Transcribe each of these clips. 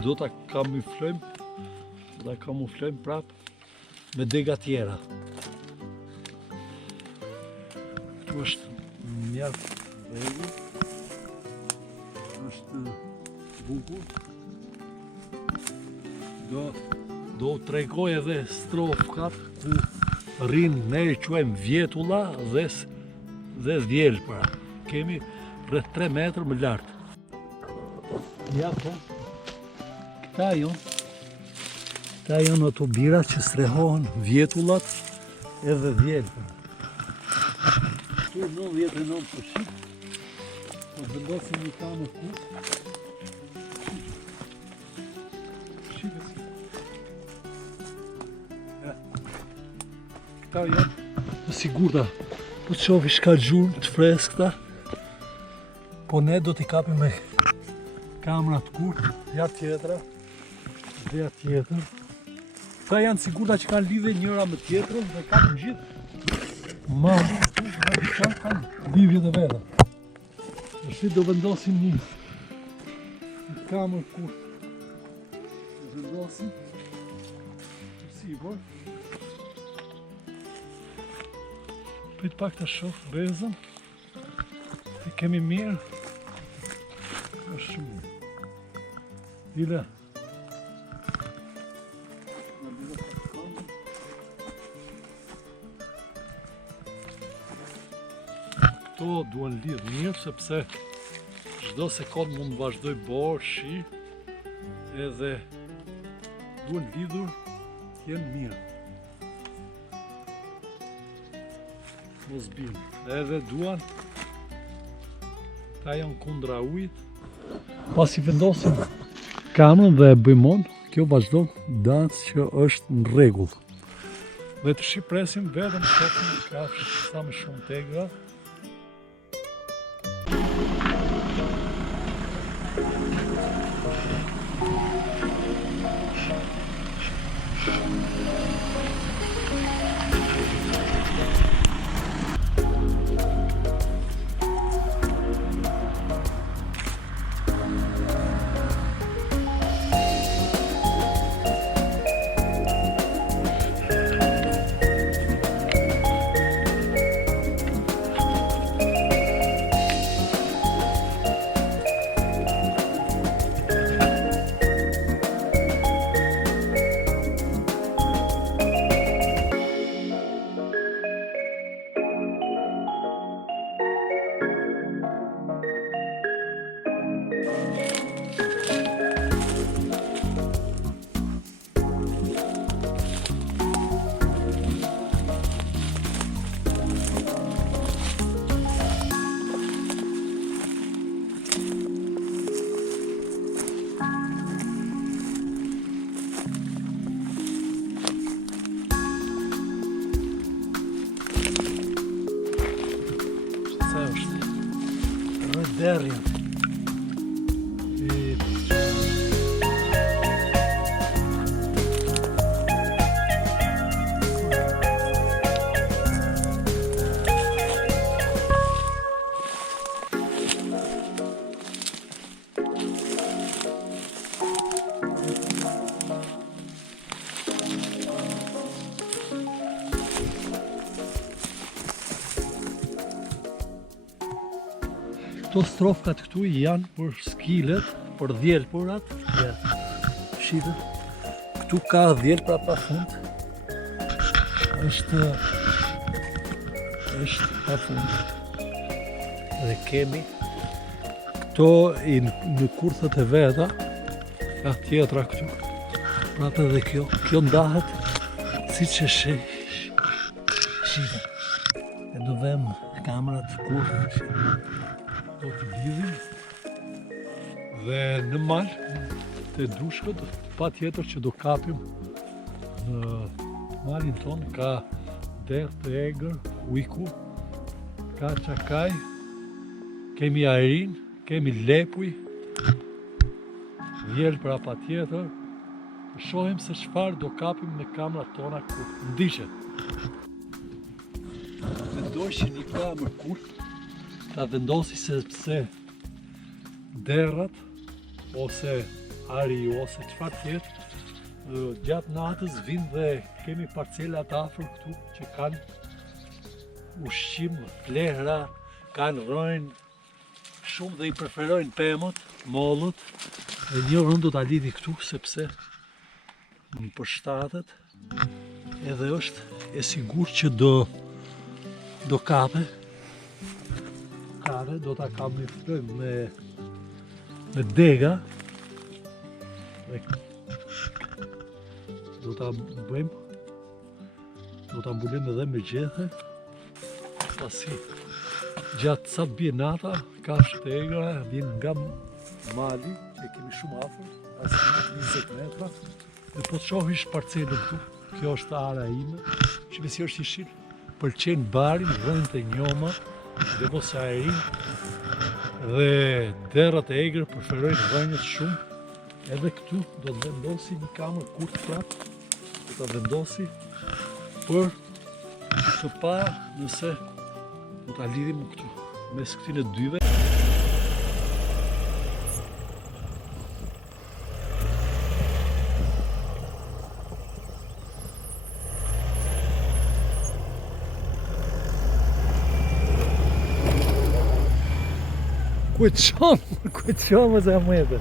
do ta kamuflojmë prap me dega tjera. Këtu është mjaft rregull. Është bukur. Do tregoj edhe strofkat ku rrin, ne i quajmë vjetulla dhe djelpra. Kemi rreth 3 metrë më lartë. Ja po, këta janë ato birat që strehohen vjetullat edhe djelpra. Këtu 99%, po vendosim një kamër ku. Këta janë të sigurta, po të qofi shka gjurë të freskëta, po ne do t'i kapim me kamera të kurtë, ja tjetra, dhe ja tjetër. Këta janë sigurta që kanë lidhje njëra me tjetrën dhe kapim gjithë. Ma, këta kanë lidhje dhe veda. Ashtu do vendosim një kamër kurtë. Vendosim, sipër. Prit pak të shoh bezën, e kemi mirë, është shumë mirë. Dile. Këto duan lidhë mirë, sepse çdo sekond mund të vazhdoj borë, shi, edhe duan lidhur të jenë mirë. Mos bin. Edhe duan ta janë kundra ujit. Pas i vendosim kamën dhe e bëjmë on, kjo vazhdon dancë që është në rregull. Dhe të shipresim vetëm shohim ka sa më shumë tegra. Derja. Këto strofkat këtu janë për skilet, për djelpurat. Shite, këtu ka djelpra pa fund. Është pa fund. Dhe kemi këto në kurthët e veta, ka tjetra këtu. Prapë edhe kjo ndahet si që shite. E do vëm kamerat kurthë. Do të lidhim dhe në mal të dushkët pa tjetër që do kapim në malin ton ka derë të egër, ujku, ka qakaj, kemi arin, kemi lepuj, djelpra pa tjetër. Shohim se çfarë do kapim me kamera tona kur ndiqet. Vendoshin një kamerë kur ta vendosi sepse derrat ose ari ose çfarë tjetër. Gjatë natës vinë dhe kemi parcelat afër këtu që kanë ushqim, flehra, kanë rojnë shumë dhe i preferojnë pemët, mollët. Dhe një orën do t'a lidhi këtu sepse më përshtatet edhe është e sigurt që do kape. Kare do t'a kamuflojmë me dega dhe do t'a bëjmë, do t'a mbulim edhe me gjethe, pasi gjatë sa bie nata, kafshët e egra vjen nga mali, që kemi shumë afër, asnjë 20 metra, dhe po të shohish parcelën këtu, kjo është ara ime, që besi është ishil, pëlqen barin, rënjët e njoma, dhe mosajrin, dhe derrat e egrë preferojnë rënjët shumë. Edhe këtu do të vendosi një kamër kurt prapë, do të vendosi për të pa nëse do t'a lidhim këtu mes këtyre dyve. Ku të qomë se më jetë.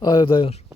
Hajde Dajar.